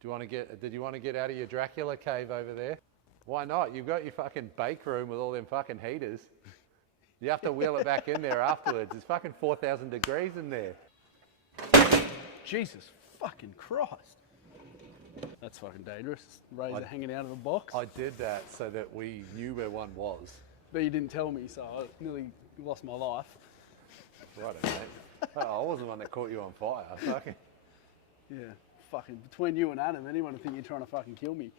Did you want to get out of your Dracula cave over there? Why not? You've got your fucking bake room with all them fucking heaters. You have to wheel it back in there afterwards. It's fucking 4,000 degrees in there. Jesus fucking Christ. That's fucking dangerous. Razor hanging out of the box. I did that so that we knew where one was. But you didn't tell me, so I nearly lost my life. Right, mate. Oh, I wasn't the one that caught you on fire. Fucking. Yeah, fucking between you and Adam, anyone would think you're trying to fucking kill me.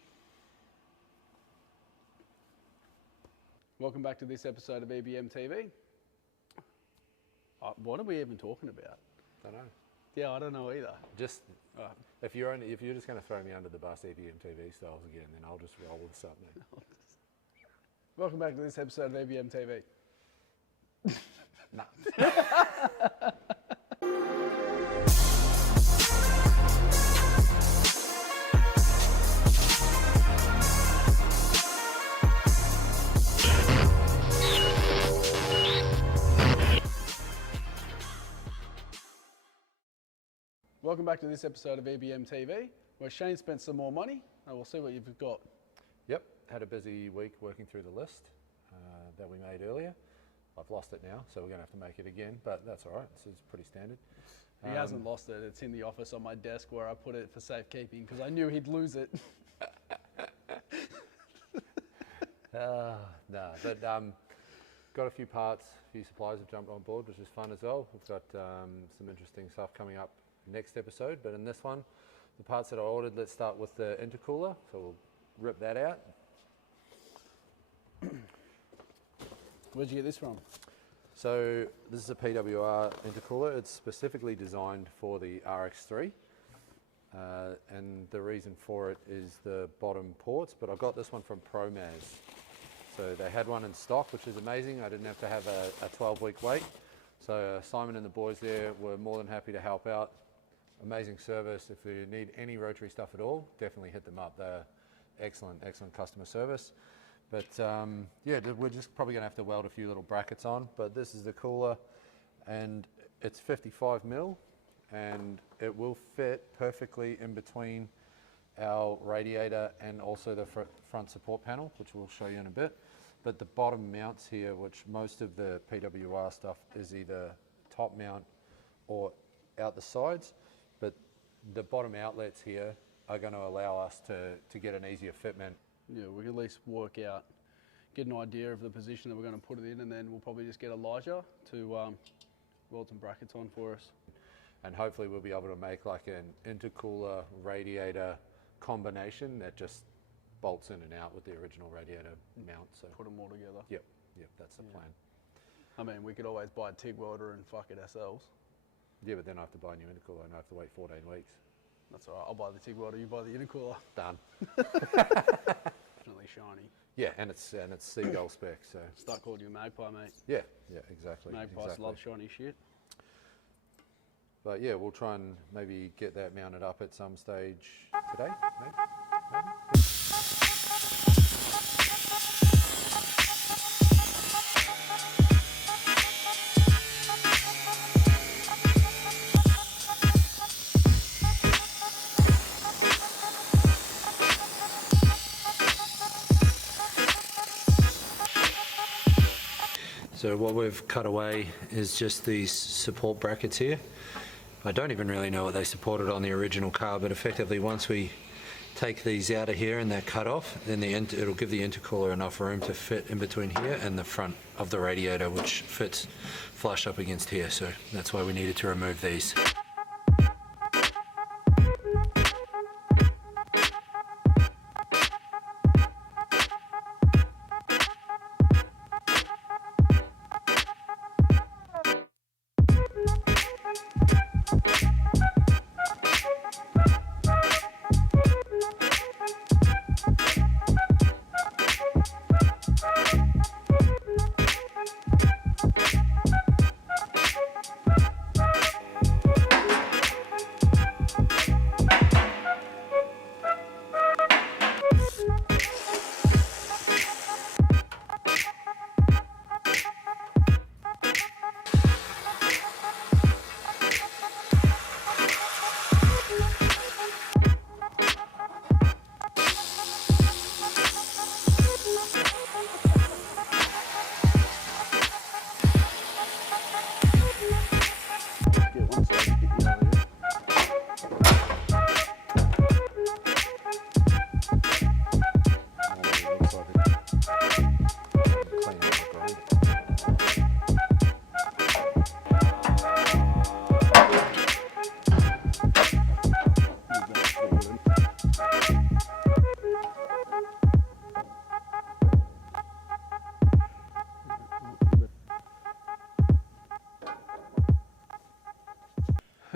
Welcome back to this episode of EBM TV. What are we even talking about? I don't know. Yeah, I don't know either. Just if you're just going to throw me under the bus, EBM TV styles again, then I'll just roll with something. Welcome back to this episode of EBM TV. Nah. Welcome back to this episode of EBM TV, where Shane spent some more money, and we'll see what you've got. Yep, had a busy week working through the list that we made earlier. I've lost it now, so we're going to have to make it again, but that's all right. It's pretty standard. He hasn't lost it. It's in the office on my desk where I put it for safekeeping because I knew he'd lose it. No, but got a few parts, a few suppliers have jumped on board, which is fun as well. We've got some interesting stuff coming up next episode, but in this one, the parts that I ordered, let's start with the intercooler. So we'll rip that out. Where'd you get this from? So this is a PWR intercooler. It's specifically designed for the RX3. And the reason for it is the bottom ports, but I got this one from ProMaz. So they had one in stock, which is amazing. I didn't have to have a 12-week wait. So Simon and the boys there were more than happy to help out. Amazing service. If you need any rotary stuff at all, definitely hit them up. They're excellent customer service. But yeah, we're just probably going to have to weld a few little brackets on. But this is the cooler, and it's 55 mil, and it will fit perfectly in between our radiator and also the front support panel, which we'll show you in a bit. But the bottom mounts here, which most of the PWR stuff is either top mount or out the sides, but the bottom outlets here are going to allow us to get an easier fitment. Yeah, we can at least work out, get an idea of the position that we're going to put it in, and then we'll probably just get Elijah to weld some brackets on for us. And hopefully we'll be able to make like an intercooler radiator combination that just bolts in and out with the original radiator mount. So put them all together. Yep, that's the plan. I mean, we could always buy a TIG welder and fuck it ourselves. Yeah, but then I have to buy a new intercooler and I have to wait 14 weeks. That's all right. I'll buy the TIG welder, you buy the intercooler. Done. Definitely shiny. Yeah, and it's Seagull spec, so. Start calling you a magpie, mate. Yeah, exactly. Magpies love shiny shit. But yeah, we'll try and maybe get that mounted up at some stage today, maybe? So what we've cut away is just these support brackets here. I don't even really know what they supported on the original car, but effectively once we take these out of here and they're cut off, then it'll give the intercooler enough room to fit in between here and the front of the radiator, which fits flush up against here. So that's why we needed to remove these.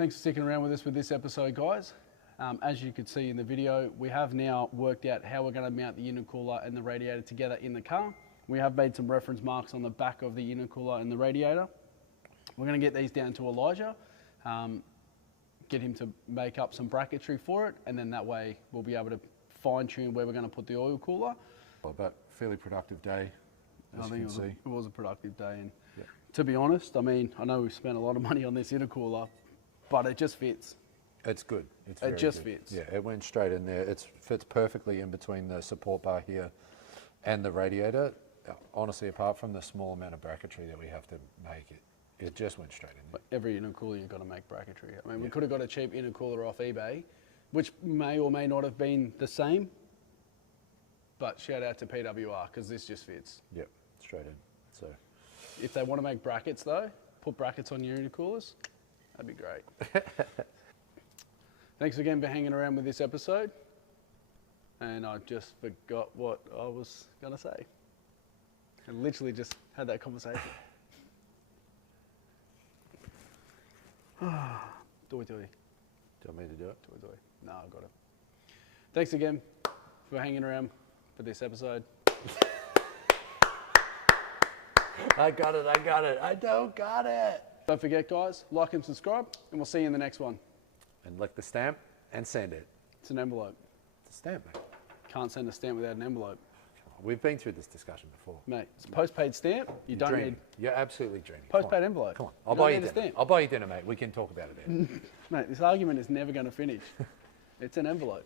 Thanks for sticking around with us with this episode, guys. As you could see in the video, we have now worked out how we're going to mount the intercooler and the radiator together in the car. We have made some reference marks on the back of the intercooler and the radiator. We're going to get these down to Elijah, get him to make up some bracketry for it, and then that way we'll be able to fine tune where we're going to put the oil cooler. But fairly productive day, as you can see. It was a productive day, and to be honest, I mean, I know we've spent a lot of money on this intercooler, but it just fits. It's good. It just fits. Yeah, it went straight in there. It fits perfectly in between the support bar here and the radiator. Honestly, apart from the small amount of bracketry that we have to make, it just went straight in there. But every intercooler you've got to make bracketry. I mean, we could have got a cheap intercooler off eBay, which may or may not have been the same, but shout out to PWR, because this just fits. Yep, straight in. So, if they want to make brackets though, put brackets on your intercoolers, that'd be great. Thanks again for hanging around with this episode. And I just forgot what I was going to say. I literally just had that conversation. Doi. do you want me to do it? Doi. No, I got it. Thanks again for hanging around for this episode. I got it. I don't got it. Don't forget, guys, like and subscribe, and we'll see you in the next one. And lick the stamp and send it. It's an envelope. It's a stamp, mate. Can't send a stamp without an envelope. We've been through this discussion before. Mate, it's a postpaid stamp. You don't need... You're absolutely dreaming. Postpaid envelope. Come on. I'll buy you dinner. I'll buy you dinner, mate. We can talk about it then. Mate, this argument is never going to finish. It's an envelope.